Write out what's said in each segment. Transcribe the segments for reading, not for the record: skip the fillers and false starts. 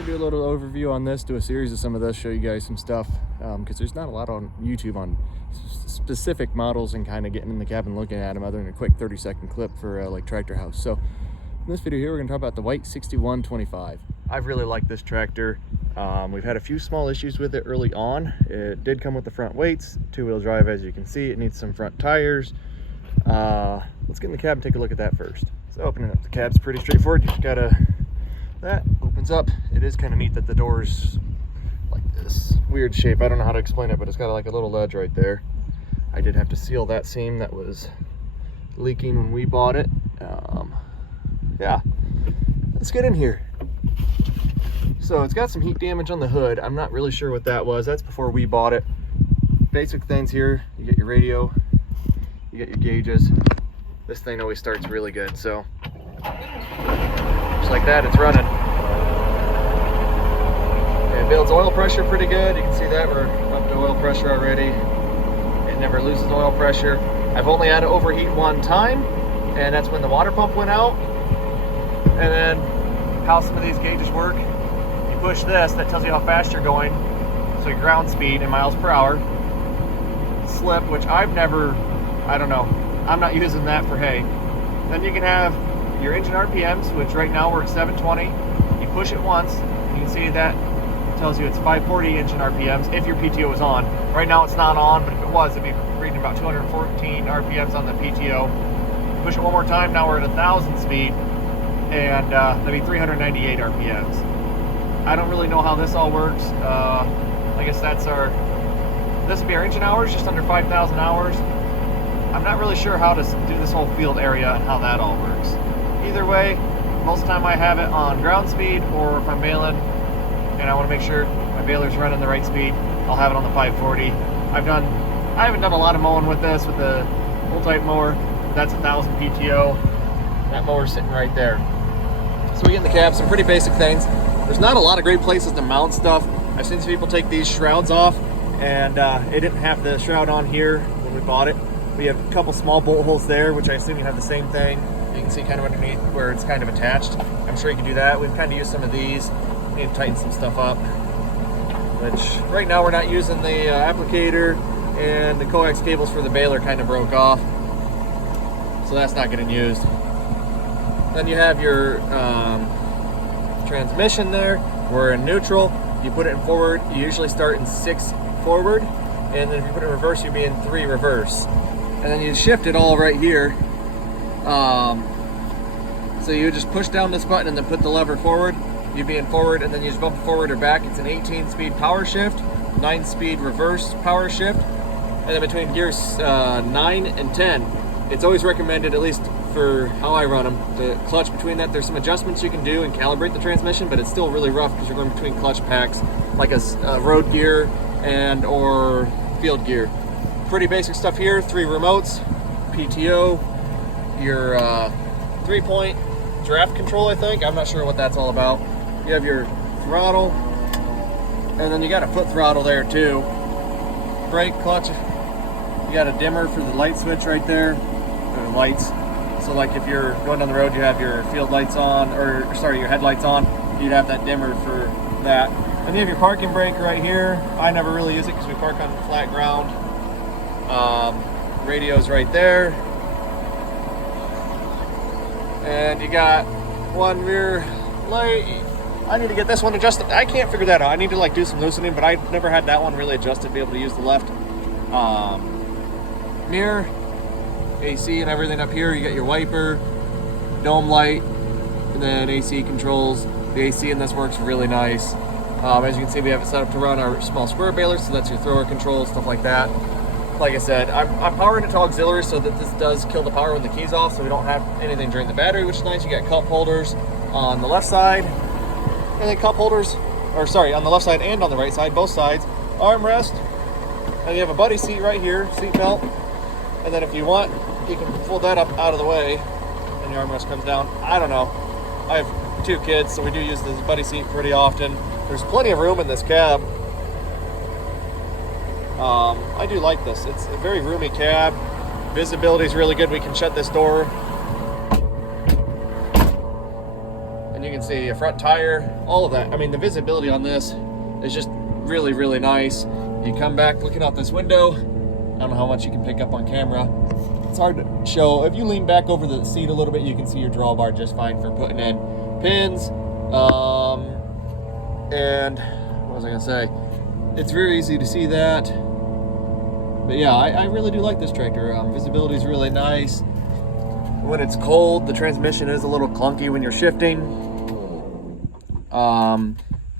gonna do a little overview on this, do a series of some of this, show you guys some stuff, because there's not a lot on YouTube on specific models and kind of getting in the cab and looking at them other than a quick 30-second clip for like Tractor House. So in this video here, we're gonna talk about the White 6125. I've really liked this tractor. We've had a few small issues with it early on. It did come with the front weights, two-wheel drive, as you can see. It needs some front tires. Let's get in the cab and take a look at that first. So opening up the cab's pretty straightforward. You just gotta, that opens up. It is kind of neat that the door's like this weird shape. I don't know how to explain it, but it's got like a little ledge right there. I did have to seal that seam that was leaking when we bought it. Yeah, let's get in here. So it's got some heat damage on the hood. I'm not really sure what that was. That's before we bought it. Basic things here. You get your radio, you get your gauges. This thing always starts really good. So just like that, it's running. It builds oil pressure pretty good. You can see that we're up to oil pressure already. It never loses oil pressure. I've only had to overheat one time, and that's when the water pump went out. And then how some of these gauges work, you push this, that tells you how fast you're going. So your ground speed in miles per hour. Slip, which I've never, I don't know, I'm not using that for hay. Then you can have your engine RPMs, which right now we're at 720. You push it once, you can see that tells you it's 540 engine RPMs if your PTO is on. Right now it's not on, but if it was, it'd be reading about 214 RPMs on the PTO. Push it one more time, now we're at 1,000 speed, and that'd be 398 RPMs. I don't really know how this all works. I guess that's this would be our engine hours, just under 5,000 hours. I'm not really sure how to do this whole field area and how that all works. Either way, most of the time I have it on ground speed, or if I'm baling and I want to make sure my baler's running the right speed, I'll have it on the 540. I haven't done a lot of mowing with this, with the full type mower. That's 1,000 PTO. That mower's sitting right there. So we get in the cab, some pretty basic things. There's not a lot of great places to mount stuff. I've seen some people take these shrouds off, and it didn't have the shroud on here when we bought it. We have a couple small bolt holes there, which I assume you have the same thing. You can see kind of underneath where it's kind of attached. I'm sure you can do that. We've kind of used some of these. We need to tighten some stuff up, which right now we're not using the applicator, and the coax cables for the baler kind of broke off, so that's not getting used. Then you have your transmission there. We're in neutral. You put it in forward, you usually start in 6 forward, and then if you put it in reverse, you'll be in 3 reverse. And then you shift it all right here. So you just push down this button and then put the lever forward. You'd be in forward, and then you just bump it forward or back. It's an 18-speed power shift, 9-speed reverse power shift. And then between gears 9 and 10, it's always recommended, at least for how I run them, the clutch between that. There's some adjustments you can do and calibrate the transmission, but it's still really rough because you're going between clutch packs, like a road gear and or field gear. Pretty basic stuff here. 3 remotes, PTO, your 3-point draft control, I think. I'm not sure what that's all about. You have your throttle, and then you got a foot throttle there too. Brake, clutch. You got a dimmer for the light switch right there. Lights. So like if you're going down the road, you have your field lights on, or sorry, your headlights on, you'd have that dimmer for that. And you have your parking brake right here. I never really use it because we park on flat ground. Radio's right there. And you got one rear light. I need to get this one adjusted. I can't figure that out. I need to like do some loosening, but I've never had that one really adjusted to be able to use the left. Mirror, AC and everything up here. You got your wiper, dome light, and then AC controls. The AC in this works really nice. As you can see, we have it set up to run our small square baler, so that's your thrower control, stuff like that. Like I said, I'm powering it to auxiliary so that this does kill the power when the key's off, so we don't have anything drain the battery, which is nice. You got cup holders on the left side, and then cup holders, or sorry, on the left side and on the right side, both sides. Armrest, and you have a buddy seat right here, seat belt, and then if you want, you can fold that up out of the way, and your armrest comes down. I don't know. I have 2 kids, so we do use this buddy seat pretty often. There's plenty of room in this cab. I do like this. It's a very roomy cab. Visibility is really good. We can shut this door, and you can can see a front tire, all of that. I mean, the visibility on this is just really, really nice. You come back looking out this window, I don't know how much you can pick up on camera. It's hard to show. If you lean back over the seat a little bit, you can see your drawbar just fine for putting in pins. And what was I gonna say? It's very easy to see that. But yeah, I really do like this tractor. Visibility is really nice. When it's cold, the transmission is a little clunky when you're shifting.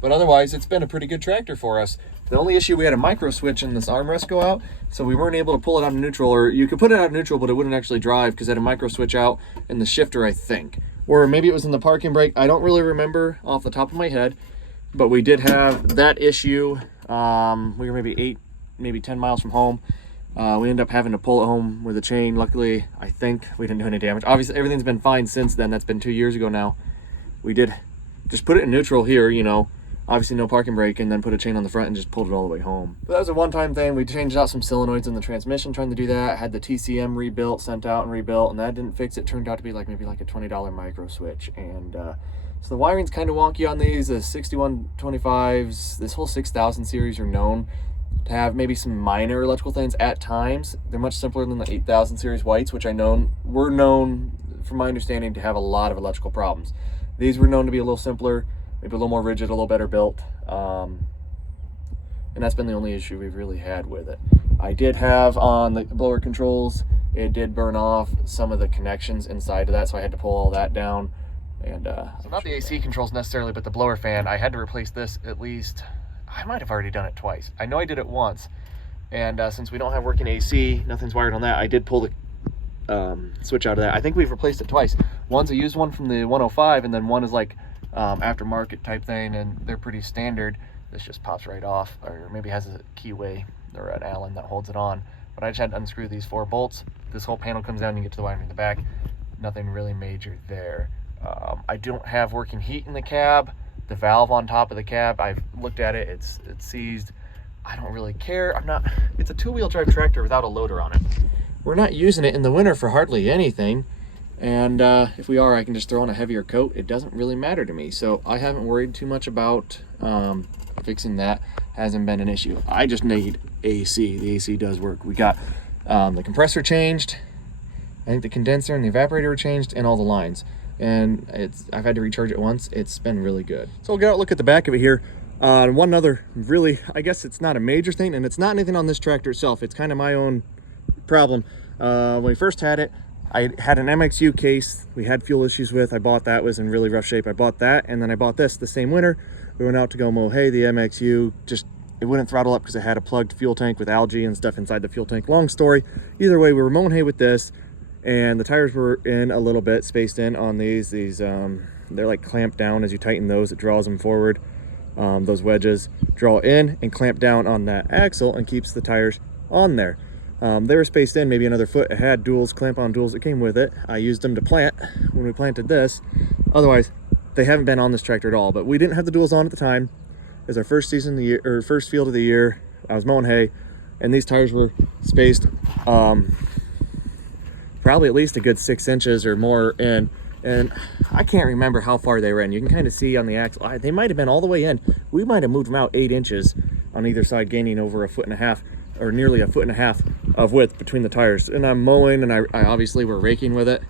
But otherwise, it's been a pretty good tractor for us. The only issue, we had a micro switch in this armrest go out, so we weren't able to pull it out of neutral, or you could put it out of neutral, but it wouldn't actually drive because it had a micro switch out in the shifter, I think. Or maybe it was in the parking brake. I don't really remember off the top of my head, but we did have that issue. We were maybe 10 miles from home. We ended up having to pull it home with a chain. Luckily, I think we didn't do any damage. Obviously, everything's been fine since then. That's been 2 years ago now. We did just put it in neutral here, you know, obviously no parking brake, and then put a chain on the front and just pulled it all the way home. But that was a one-time thing. We changed out some solenoids in the transmission trying to do that. Had the TCM rebuilt, sent out and rebuilt, and that didn't fix it. Turned out to be maybe a $20 micro switch. And so the wiring's kind of wonky on these. The 6125s, this whole 6000 series are known to have maybe some minor electrical things at times. They're much simpler than the 8000 series whites, which were known, from my understanding, to have a lot of electrical problems. These were known to be a little simpler, maybe a little more rigid, a little better built. And that's been the only issue we've really had with it. I did have on the blower controls, it did burn off some of the connections inside of that, so I had to pull all that down. And so not the AC controls necessarily, but the blower fan, I had to replace this at least. I might have already done it twice. I know I did it once. And since we don't have working AC, nothing's wired on that, I did pull the switch out of that. I think we've replaced it twice. One's a used one from the 105, and then one is aftermarket type thing, and they're pretty standard. This just pops right off, or maybe has a keyway or an Allen that holds it on. But I just had to unscrew these 4 bolts. This whole panel comes down, you get to the wiring in the back. Nothing really major there. I don't have working heat in the cab. The valve on top of the cab, I've looked at it, it's seized. I don't really care. It's a 2-wheel drive tractor without a loader on it. We're not using it in the winter for hardly anything. And if we are, I can just throw on a heavier coat. It doesn't really matter to me. So I haven't worried too much about fixing that. Hasn't been an issue. I just need AC. The AC does work. We got the compressor changed. I think the condenser and the evaporator were changed, and all the lines. And I've had to recharge it once. It's been really good. So we'll get out and look at the back of it here. One other really, I guess it's not a major thing, and it's not anything on this tractor itself. It's kind of my own problem. When we first had it, I had an MXU case we had fuel issues with. I bought that, was in really rough shape. I bought that, and then I bought this the same winter. We went out to go mow hay. The MXU it wouldn't throttle up because it had a plugged fuel tank with algae and stuff inside the fuel tank. Long story. Either way, we were mowing hay with this, and the tires were in a little bit, spaced in on these. They're like clamped down. As you tighten those, it draws them forward. Those wedges draw in and clamp down on that axle and keeps the tires on there. They were spaced in maybe another foot. It had duals, clamp-on duals that came with it. I used them to plant when we planted this. Otherwise, they haven't been on this tractor at all. But we didn't have the duals on at the time. It was our first season of the year, or first field of the year. I was mowing hay, and these tires were spaced probably at least a good 6 inches or more in. And I can't remember how far they were in. You can kind of see on the axle, they might have been all the way in. We might have moved them out 8 inches on either side, gaining over 1.5 feet, or nearly 1.5 feet of width between the tires. And I'm mowing, and I obviously were raking with it.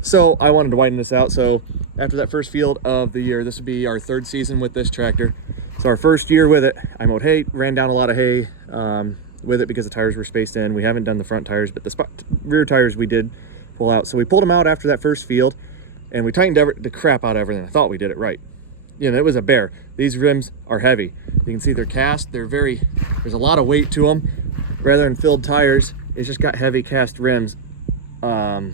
So I wanted to widen this out. So after that first field of the year, this would be our 3rd season with this tractor. So our first year with it, I mowed hay, ran down a lot of hay with it because the tires were spaced in. We haven't done the front tires, but the rear tires we did pull out. So we pulled them out after that first field, and we tightened the crap out of everything. I thought we did it right. You know, it was a bear. These rims are heavy. You can see they're cast. There's a lot of weight to them. Rather than filled tires, it's just got heavy cast rims. I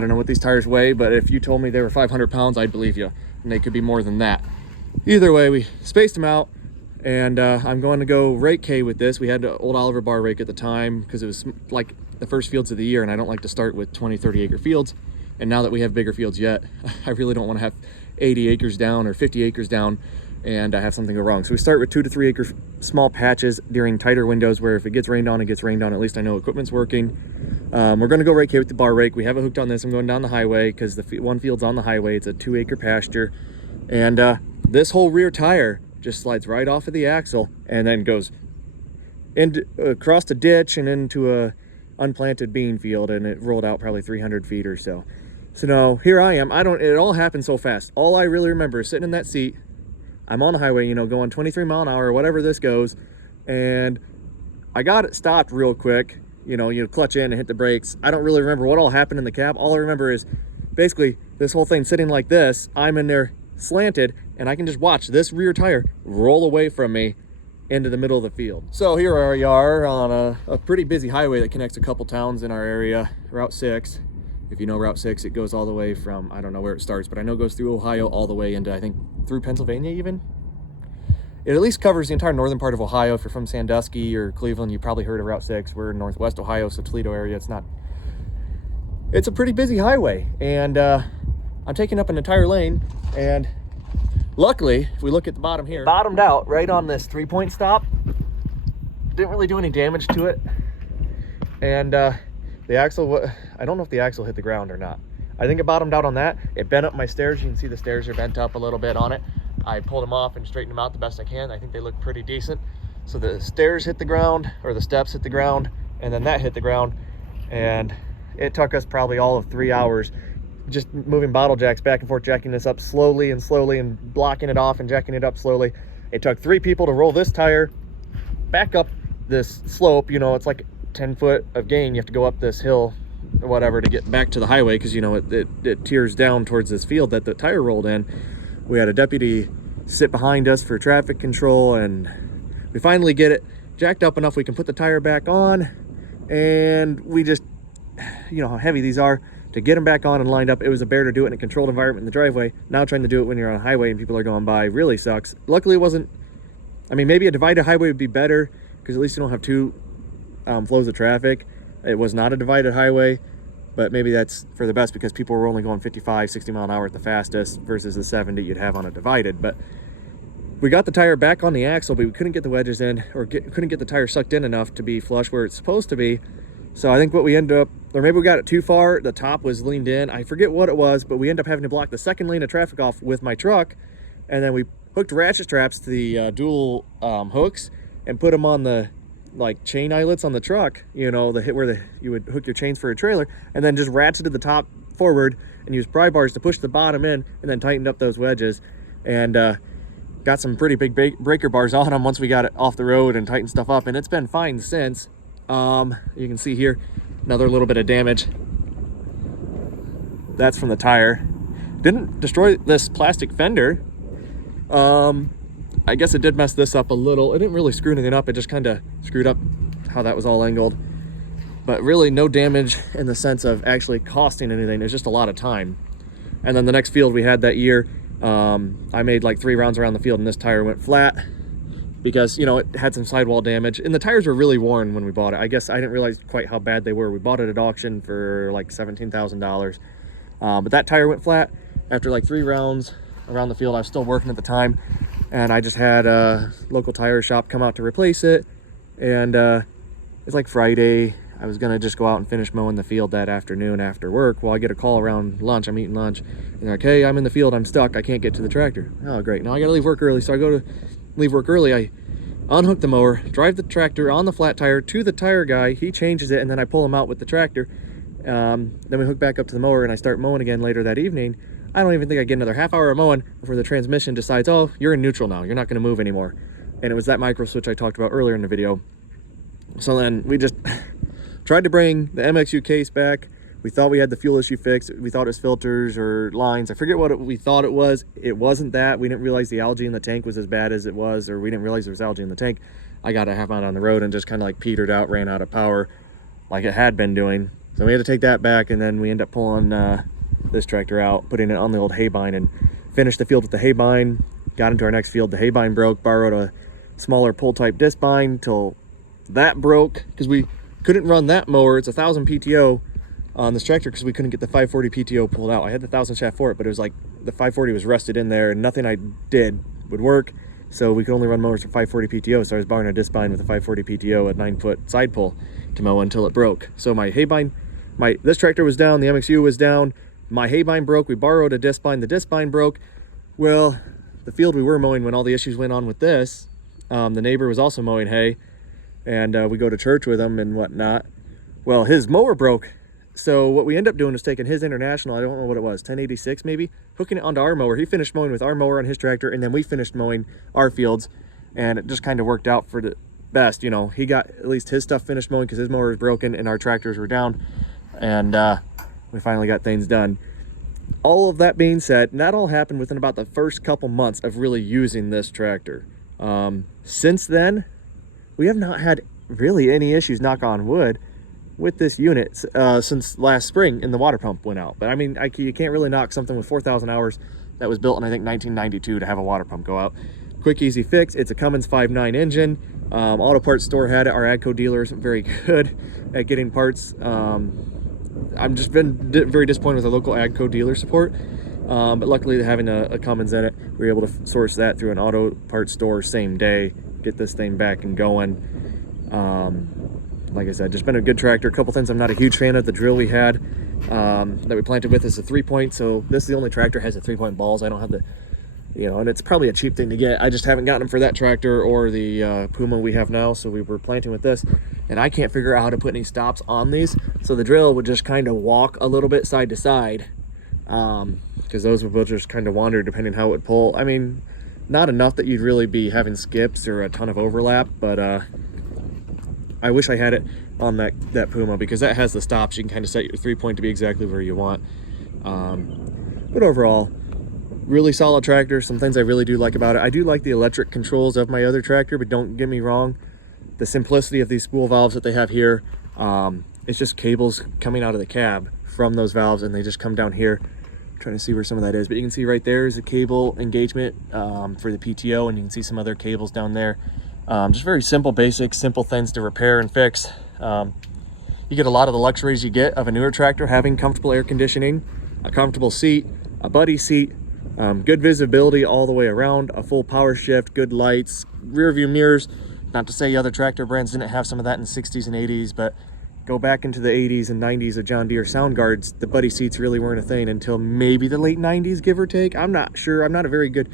don't know what these tires weigh, but if you told me they were 500 pounds, I'd believe you. And they could be more than that. Either way, we spaced them out, and I'm going to go rake hay with this. We had an old Oliver bar rake at the time because it was like the first fields of the year, and I don't like to start with 20, 30 acre fields. And now that we have bigger fields yet, I really don't want to have 80 acres down or 50 acres down and I have something go wrong. So we start with 2 to 3 acre small patches during tighter windows where if it gets rained on, it gets rained on. At least I know equipment's working. We're going to go rake hay with the bar rake. We have it hooked on this. I'm going down the highway because the one field's on the highway. It's a 2 acre pasture, and this whole rear tire just slides right off of the axle and then goes across the ditch and into a unplanted bean field, and it rolled out probably 300 feet or so. So now here I am. It all happened so fast. All I really remember is sitting in that seat. I'm on the highway, you know, going 23 mile an hour or whatever this goes, and I got it stopped real quick. You know, you clutch in and hit the brakes. I don't really remember what all happened in the cab. All I remember is basically this whole thing sitting like this. I'm in there slanted, and I can just watch this rear tire roll away from me into the middle of the field. So here we are on a pretty busy highway that connects a couple towns in our area, Route 6. If you know Route 6, it goes all the way from, I don't know where it starts, but I know it goes through Ohio all the way into, I think, through Pennsylvania even. It at least covers the entire northern part of Ohio. If you're from Sandusky or Cleveland, you probably heard of Route 6. We're in Northwest Ohio, so Toledo area. It's a pretty busy highway, and I'm taking up an entire lane, and luckily, if we look at the bottom here, bottomed out right on this 3-point stop. Didn't really do any damage to it, and the axle, I don't know if the axle hit the ground or not. I think it bottomed out on that. It bent up my stairs. You can see the stairs are bent up a little bit on it. I pulled them off and straightened them out the best I can. I think they look pretty decent. So the stairs hit the ground, or the steps hit the ground, and then that hit the ground. And it took us probably all of 3 hours just moving bottle jacks back and forth, jacking this up slowly and blocking it off and jacking it up slowly. It took 3 people to roll this tire back up this slope. You know, it's like 10 foot of gain. You have to go up this hill or whatever to get back to the highway, because you know it tears down towards this field that the tire rolled in. We had a deputy sit behind us for traffic control, and we finally get it jacked up enough we can put the tire back on. And we just, you know how heavy these are, to get them back on and lined up. It was a bear to do it in a controlled environment in the driveway. Now trying to do it when you're on a highway and people are going by really sucks. Luckily it wasn't, I mean, maybe a divided highway would be better, because at least you don't have 2 flows of traffic. It was not a divided highway, but maybe that's for the best, because people were only going 55, 60 mile an hour at the fastest versus the 70 you'd have on a divided. But we got the tire back on the axle, but we couldn't get the wedges in, or couldn't get the tire sucked in enough to be flush where it's supposed to be. So I think what we ended up, or maybe we got it too far, the top was leaned in. I forget what it was, but we ended up having to block the second lane of traffic off with my truck. And then we hooked ratchet straps to the dual hooks and put them on the chain eyelets on the truck, you know, where you would hook your chains for a trailer, and then just ratcheted the top forward and used pry bars to push the bottom in, and then tightened up those wedges, and got some pretty big breaker bars on them once we got it off the road and tightened stuff up, and it's been fine since. You can see here another little bit of damage. That's from the tire. Didn't destroy this plastic fender. I guess it did mess this up a little. It didn't really screw anything up. It just kind of screwed up how that was all angled. But really no damage in the sense of actually costing anything. It's just a lot of time. And then the next field we had that year, I made like 3 rounds around the field, and this tire went flat because, you know, it had some sidewall damage. And the tires were really worn when we bought it. I guess I didn't realize quite how bad they were. We bought it at auction for like $17,000. But that tire went flat after like 3 rounds around the field. I was still working at the time, and I just had a local tire shop come out to replace it. And it's like Friday. I was gonna just go out and finish mowing the field that afternoon after work. Well, I get a call around lunch. I'm eating lunch, and they're like, "Hey, I'm in the field. I'm stuck. I can't get to the tractor." Oh, great. Now I gotta leave work early. So I go to leave work early. I unhook the mower, drive the tractor on the flat tire to the tire guy. He changes it, and then I pull him out with the tractor. Then we hook back up to the mower, and I start mowing again later that evening. I don't even think I get another half hour of mowing before the transmission decides, "Oh, you're in neutral now. You're not gonna move anymore." And it was that micro switch I talked about earlier in the video. So then we just tried to bring the MXU case back. We thought we had the fuel issue fixed. We thought it was filters or lines. I forget what we thought it was. It wasn't that. We didn't realize the algae in the tank was as bad as it was, or we didn't realize there was algae in the tank. I got a half mile down the road and just kind of like petered out, ran out of power like it had been doing. So we had to take that back, and then we ended up pulling this tractor out, putting it on the old hay bind, and finished the field with the hay bind. Got into our next field. The hay bind broke. Borrowed a smaller pull type disc bind till that broke, because we couldn't run that mower. It's 1,000 PTO on this tractor because we couldn't get the 540 PTO pulled out. I had the 1,000 shaft for it, but it was like the 540 was rusted in there, and nothing I did would work. So we could only run mowers for 540 PTO. So I was borrowing a disc bind with a 540 PTO at 9-foot side pull to mow until it broke. So my hay bind, this tractor was down, the MXU was down, my hay bind broke, we borrowed a disc bind, the disc bind broke. Well, the field we were mowing when all the issues went on with this, the neighbor was also mowing hay, and we go to church with him and whatnot. Well, his mower broke. So what we end up doing is taking his International, I don't know what it was, 1086 maybe, hooking it onto our mower. He finished mowing with our mower on his tractor, and then we finished mowing our fields, and it just kind of worked out for the best. You know, he got at least his stuff finished mowing because his mower was broken and our tractors were down, and we finally got things done. All of that being said, that all happened within about the first couple months of really using this tractor. Since then, we have not had really any issues, knock on wood, with this unit since last spring, and the water pump went out. But I mean, you can't really knock something with 4,000 hours that was built in, I think, 1992 to have a water pump go out. Quick, easy fix. It's a Cummins 5.9 engine. Auto parts store had it. Our Agco dealer isn't very good at getting parts. I've just been very disappointed with the local Agco dealer support. But luckily, having a Cummins in it, we were able to source that through an auto parts store same day, get this thing back and going. Like I said, just been a good tractor. A couple things I'm not a huge fan of. The drill we had that we planted with is a 3-point. So this is the only tractor has a 3-point balls. I don't have the, you know, and it's probably a cheap thing to get. I just haven't gotten them for that tractor or the Puma we have now. So we were planting with this, and I can't figure out how to put any stops on these. So the drill would just kind of walk a little bit side to side, because those would just kind of wander depending how it would pull. I mean, not enough that you'd really be having skips or a ton of overlap, but I wish I had it on that Puma, because that has the stops. You can kind of set your 3-point to be exactly where you want. But overall, really solid tractor. Some things I really do like about it. I do like the electric controls of my other tractor, but don't get me wrong, the simplicity of these spool valves that they have here, it's just cables coming out of the cab from those valves, and they just come down here. I'm trying to see where some of that is, but you can see right there is a cable engagement for the PTO, and you can see some other cables down there. Just very simple, basic, simple things to repair and fix. You get a lot of the luxuries you get of a newer tractor, having comfortable air conditioning, a comfortable seat, a buddy seat, good visibility all the way around, a full power shift, good lights, rear view mirrors. Not to say other tractor brands didn't have some of that in the 60s and 80s, but go back into the 80s and 90s of John Deere sound guards, the buddy seats really weren't a thing until maybe the late 90s, give or take. I'm not sure. I'm not a very good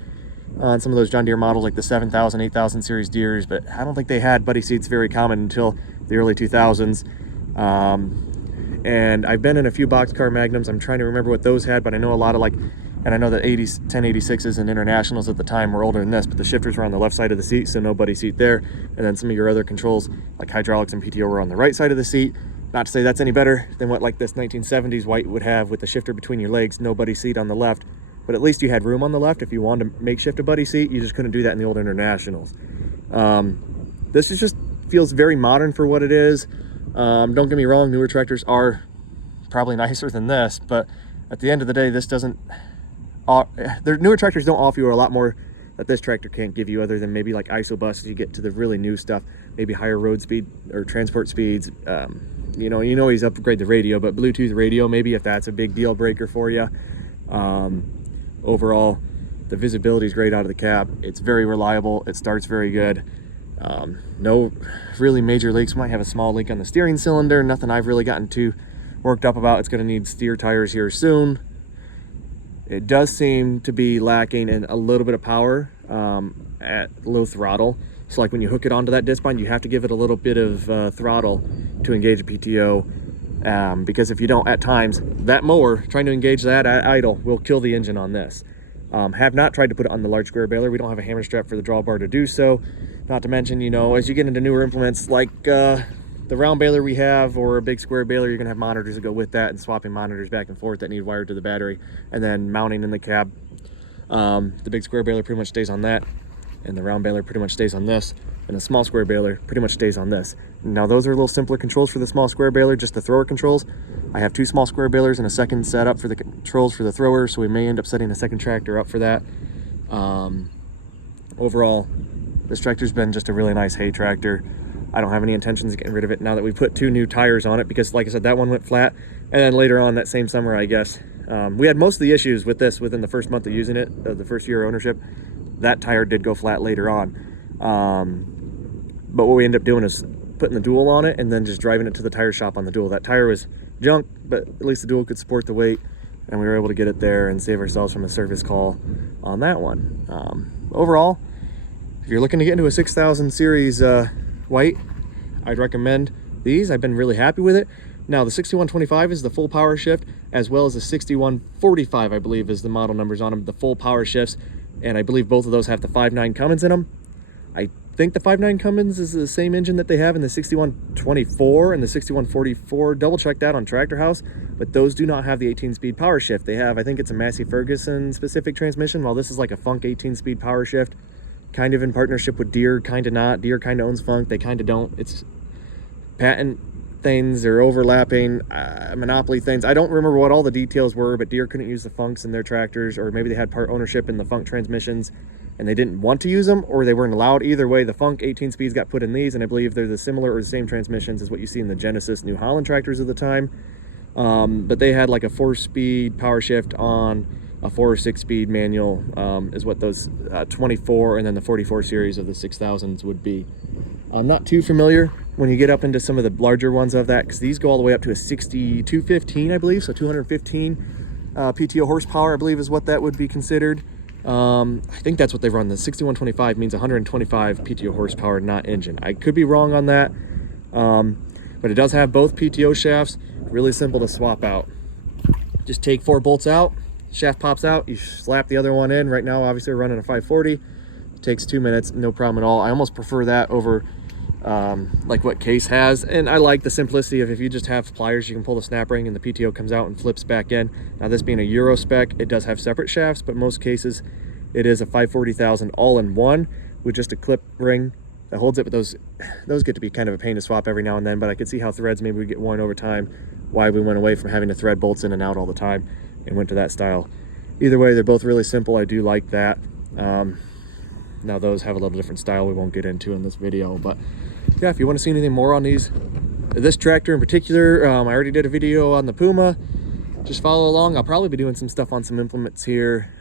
on some of those John Deere models like the 7000, 8000 series Deeres, but I don't think they had buddy seats very common until the early 2000s. And I've been in a few boxcar Magnums. I'm trying to remember what those had, but I know a lot of and I know that 1086s and Internationals at the time were older than this, but the shifters were on the left side of the seat, so no buddy seat there. And then some of your other controls like hydraulics and PTO were on the right side of the seat. Not to say that's any better than what like this 1970s White would have with the shifter between your legs, no buddy seat on the left. But at least you had room on the left if you wanted to makeshift a buddy seat. You just couldn't do that in the old Internationals. This is just feels very modern for what it is. Don't get me wrong, newer tractors are probably nicer than this, but at the end of the day, this doesn't. Their newer tractors don't offer you a lot more that this tractor can't give you, other than maybe like ISO buses. You get to the really new stuff, maybe higher road speed or transport speeds. You know, he's upgrade the radio, but Bluetooth radio maybe, if that's a big deal breaker for you. Overall, the visibility is great out of the cab. It's very reliable. It starts very good. No really major leaks. Might have a small leak on the steering cylinder. Nothing I've really gotten too worked up about. It's going to need steer tires here soon. It does seem to be lacking in a little bit of power at low throttle. So like when you hook it onto that disc bind, you have to give it a little bit of throttle to engage a PTO. Because if you don't, at times, that mower, trying to engage that at idle, will kill the engine on this. Have not tried to put it on the large square baler. We don't have a hammer strap for the drawbar to do so. Not to mention, you know, as you get into newer implements like the round baler we have, or a big square baler, you're gonna have monitors that go with that, and swapping monitors back and forth that need wired to the battery, and then mounting in the cab. The big square baler pretty much stays on that, and the round baler pretty much stays on this, and the small square baler pretty much stays on this. Now those are a little simpler controls for the small square baler, just the thrower controls. I have 2 small square balers and a second set up for the controls for the thrower, so we may end up setting a second tractor up for that. Overall, this tractor's been just a really nice hay tractor. I don't have any intentions of getting rid of it now that we put 2 new tires on it, because like I said, that one went flat. And then later on that same summer, I guess, we had most of the issues with this within the first month of using it, the first year of ownership. that tire did go flat later on. But what we ended up doing is putting the dual on it and then just driving it to the tire shop on the dual. That tire was junk, but at least the dual could support the weight, and we were able to get it there and save ourselves from a service call on that one. Overall, if you're looking to get into a 6000 series white, I'd recommend these. I've been really happy with it. Now the 6125 is the full power shift, as well as the 6145, I believe, is the model numbers on them, the full power shifts, and I believe both of those have the 5.9 Cummins in them. I think the 5.9 Cummins is the same engine that they have in the 6124 and the 6144. Double check that on Tractor House, but those do not have the 18-speed power shift. They have, I think it's a Massey Ferguson specific transmission, while this is like a Funk 18-speed power shift, kind of in partnership with Deere, kind of not. Deere kind of owns Funk, they kind of don't. It's patent things or overlapping monopoly things. I don't remember what all the details were, but Deere couldn't use the Funks in their tractors, or maybe they had part ownership in the Funk transmissions and they didn't want to use them, or they weren't allowed. Either way, the Funk 18 speeds got put in these, and I believe they're the similar or the same transmissions as what you see in the Genesis New Holland tractors of the time. But they had like a 4-speed power shift on a 4 or 6-speed manual, is what those 24 and then the 44 series of the 6000s would be. I'm not too familiar when you get up into some of the larger ones of that, because these go all the way up to a 6215, I believe, so 215 PTO horsepower, I believe, is what that would be considered. I think that's what they run. The 6125 means 125 PTO horsepower, not engine. I could be wrong on that, but it does have both PTO shafts. Really simple to swap out. Just take 4 bolts out, shaft pops out, you slap the other one in. Right now, obviously, we're running a 540. It takes 2 minutes, no problem at all. I almost prefer that over like what Case has, and I like the simplicity of, if you just have pliers, you can pull the snap ring and the PTO comes out and flips back in. Now, this being a Euro spec, it does have separate shafts, but most cases it is a 540,000 all-in-one with just a clip ring that holds it. But those get to be kind of a pain to swap every now and then, but I could see how threads maybe would get worn over time, why we went away from having to thread bolts in and out all the time and went to that style. Either way, they're both really simple. I do like that. Now those have a little different style we won't get into in this video, but yeah, if you want to see anything more on this tractor in particular, I already did a video on the Puma. Just follow along. I'll probably be doing some stuff on some implements here.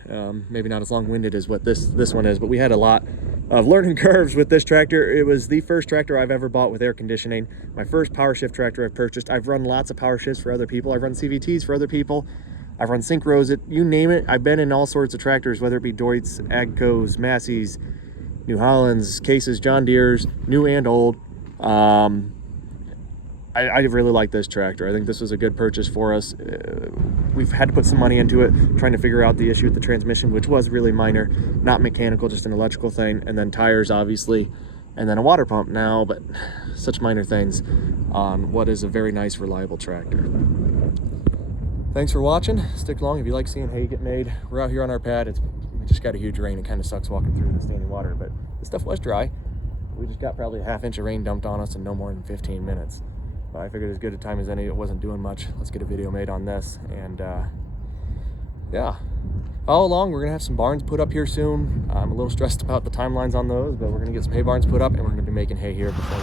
Maybe not as long-winded as what this one is, but we had a lot of learning curves with this tractor. It was the first tractor I've ever bought with air conditioning. My first power shift tractor I've purchased. I've run lots of power shifts for other people. I've run CVTs for other people. I've run synchros, you name it. I've been in all sorts of tractors, whether it be Deutz, Agcos, Masseys, New Hollands, Cases, John Deere's, new and old. I really like this tractor. I think this was a good purchase for us. We've had to put some money into it, trying to figure out the issue with the transmission, which was really minor, not mechanical, just an electrical thing, and then tires, obviously, and then a water pump now, but such minor things on what is a very nice, reliable tractor. Thanks for watching. Stick along if you like seeing hay get made. We're out here on our pad. We just got a huge rain. It kind of sucks walking through the standing water, but the stuff was dry. We just got probably a ½ inch of rain dumped on us in no more than 15 minutes. But I figured as good a time as any. It wasn't doing much. Let's get a video made on this. And yeah, follow along. We're gonna have some barns put up here soon. I'm a little stressed about the timelines on those, but we're gonna get some hay barns put up, and we're gonna be making hay here before